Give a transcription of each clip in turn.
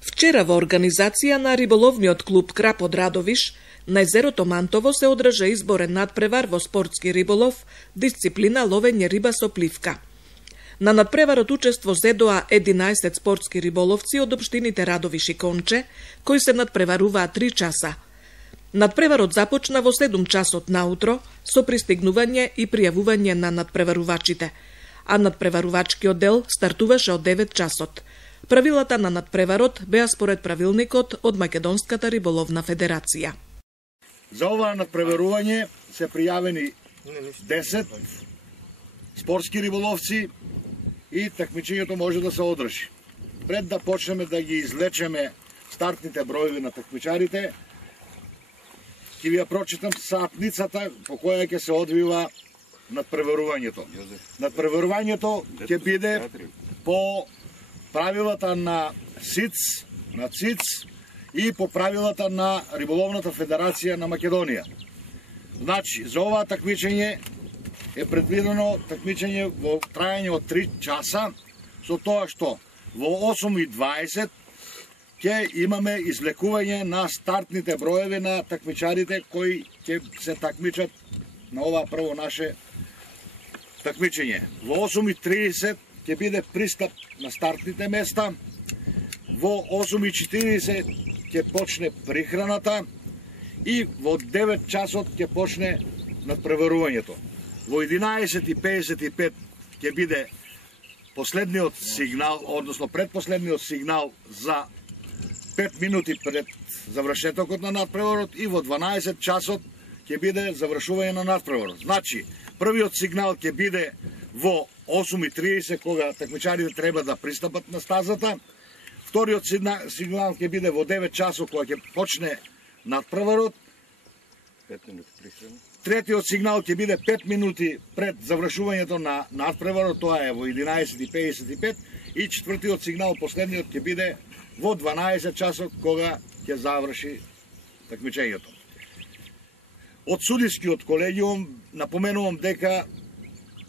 Вчера во организација на риболовниот клуб Крап од Радовиш, на езерото Мантово се одржа изборен надпревар во спортски риболов, дисциплина ловење риба со пливка. На надпреварот учество зедоа 11 спортски риболовци од општините Радовиш и Конче, кои се надпреваруваа 3 часа. Надпреварот започна во 7 часот наутро со пристигнување и пријавување на надпреварувачите, а надпреварувачкиот дел стартуваше од 9 часот. Правилата на надпреварот беа според правилникот од Македонската риболовна федерација. За ова надпреварување се пријавени 10 спортски риболовци и такмичењето може да се одржи. Пред да почнеме да ги излечеме стартните броеви на такмичарите, ќе ви ја прочитам саатницата по која ќе се одвива надпреварувањето. Надпреварувањето ќе биде по правилата на СИЦ, и по правилата на Риболовната федерација на Македонија. Значи, за оваа такмичење е предвидено такмичење во трајање од 3 часа, со тоа што во 8:20 ќе имаме излекување на стартните броеви на такмичарите кои ќе се такмичат на ова прво наше такмичење. Во 8:30 ќе биде пристап на стартните места, во 8:40 ќе почне прихраната и во 9 часот ќе почне надпреварувањето. Во 11:55 ќе биде последниот сигнал, односно предпоследниот сигнал за 5 минути пред завршетокот на надпреварот и во 12 часот ќе биде завршување на надпреварот. Значи, првиот сигнал ќе биде во 8:30 кога такмичарите треба да пристапат на стазата. Вториот сигнал ќе биде во 9 часот кога ќе почне надпреварот. 5 минути прихрана. Третиот сигнал ќе биде 5 минути пред завршувањето на надпреварот, тоа е во 11:55 и четвртиот сигнал, последниот ќе биде во 12 часот кога ќе заврши такмичењето. Од судискиот колегиум напоменувам дека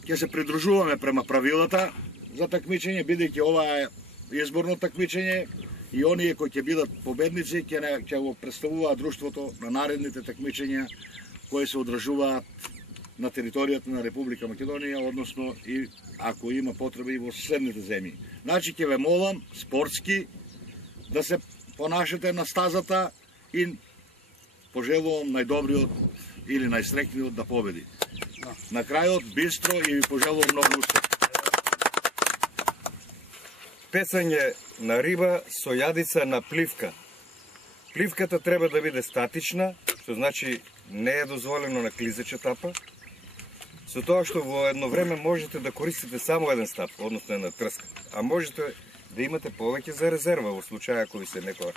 ќе се придружуваме према правилата за такмичење, бидејќи ова е изборно такмичење и оние кои ќе бидат победници ќе го представуваат друштвото на наредните такмичења кои се одржуваат на територијата на Република Македонија, односно и ако има потреба и во соседните земји. Значи ќе ве молам спортски да се понашате на стазата и пожелувам најдобриот или најсреќниот да победи. На крајот бистро и ви пожелувам многу успех. Песање на риба со јадица на пливка. Пливката треба да биде статична, што значи не е дозволено на клизача тапа, со тоа што во едно време можете да користите само еден стап, односно една трска, а можете да имате повеќе за резерва во случај ако ви се некоја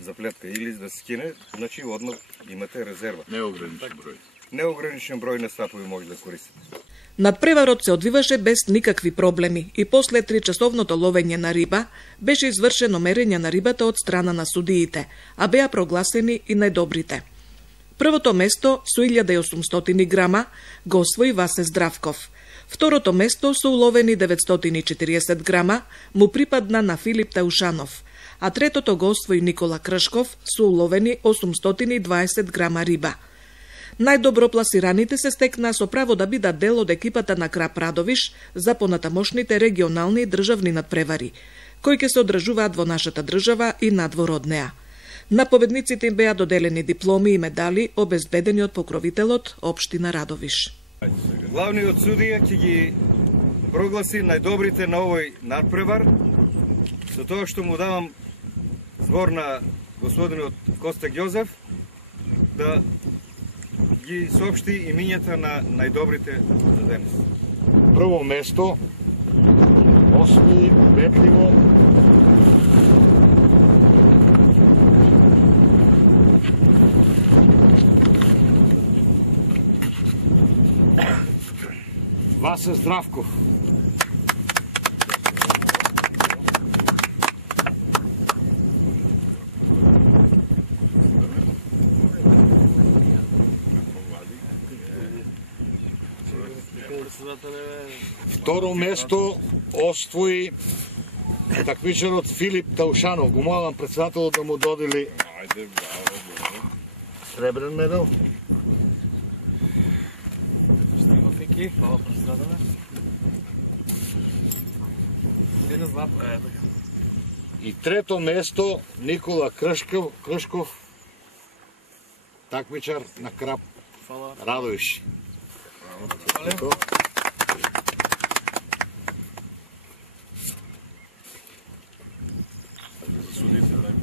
заплетка или да се скине, значи одмah имате резерва. Неограничен број. Неограничен број на стапови може да користите. Надпреварот се одвиваше без никакви проблеми и после 3-часовното ловење на риба беше извршено мерење на рибата од страна на судиите, а беа прогласени и најдобрите. Првото место со 1800 грама го освои Васе Здравков. Второто место со уловени 940 грама му припадна на Филип Таушанов, а третото го освои Никола Кршков со уловени 820 грама риба. Најдобро пласираните се стекнаа со право да бидат дел од екипата на Крап Радовиш за понатамошните регионални и државни надпревари, кои ќе се одржуваат во нашата држава и надвор од неа. На победниците им беа доделени дипломи и медали обезбедени од покровителот Општина Радовиш. Главниот судија ќе ги прогласи најдобрите на овој надпревар, со тоа што му давам збор на господинот Коста Ѓозеф да ги соопшти имињата на најдобрите за денес. Прво место освои ветливо Васе Здравков. Второ место освои Такмичарот Филип Таушанов, го молам председателот да му додели сребрен медал. Стима Фики, хвала председателе. Денес два. И трето место Никола Кршков, такмичар на Крап Радовиш.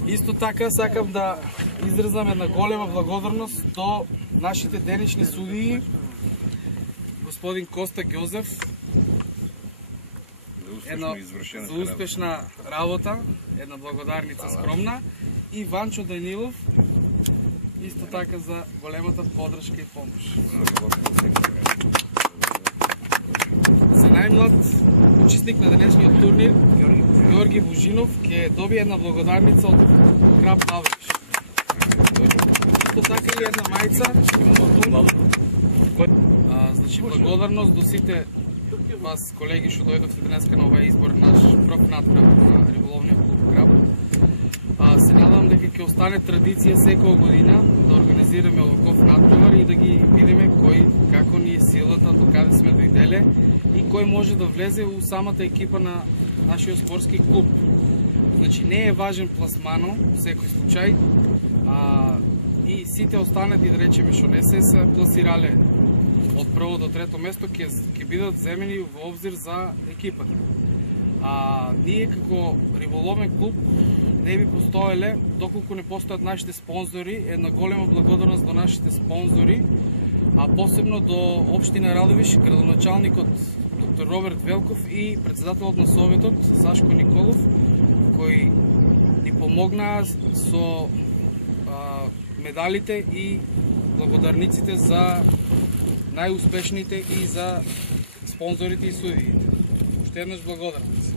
Исто така сакам да изразам една голема благодарност до нашите денешни судии, господин Коста Ѓозеф, за успешна работа, една благодарница скромна, и Ванчо Данилов, исто така за големата поддршка и помош. За најмлад учесник на денешниот турнир, Георги Божинов, ќе добие една благодарница од Крап Радовиш. Исто така и една мајца. Значи, благодарност до сите вас, колеги, што дојдовте денеска на овај избор, наш прв натпревар на риболовниот клуб Крап. Се надам дека ќе остане традиција секоја година да организираме оваков натпревар и да ги видиме кој, како ни е силата, до каде сме дојделе и кој може да влезе у самата екипа на нашиот спортски клуб. Значи, не е важен пласмано, во секој случај, и сите останати, да речеме, што не се пласирале од прво до трето место, ќе бидат земени во обзир за екипата. Ние како риболовен клуб не би постоеле доколку не постојат нашите спонзори. Една голема благодарност до нашите спонзори, а посебно до Општина Радовиш, градоначалникот доктор Роберт Велков и председателот на Советот Сашко Николов, кои ни помогнаа со медалите и благодарниците за најуспешните и за спонзорите и судиите. Уште еднаш благодарност.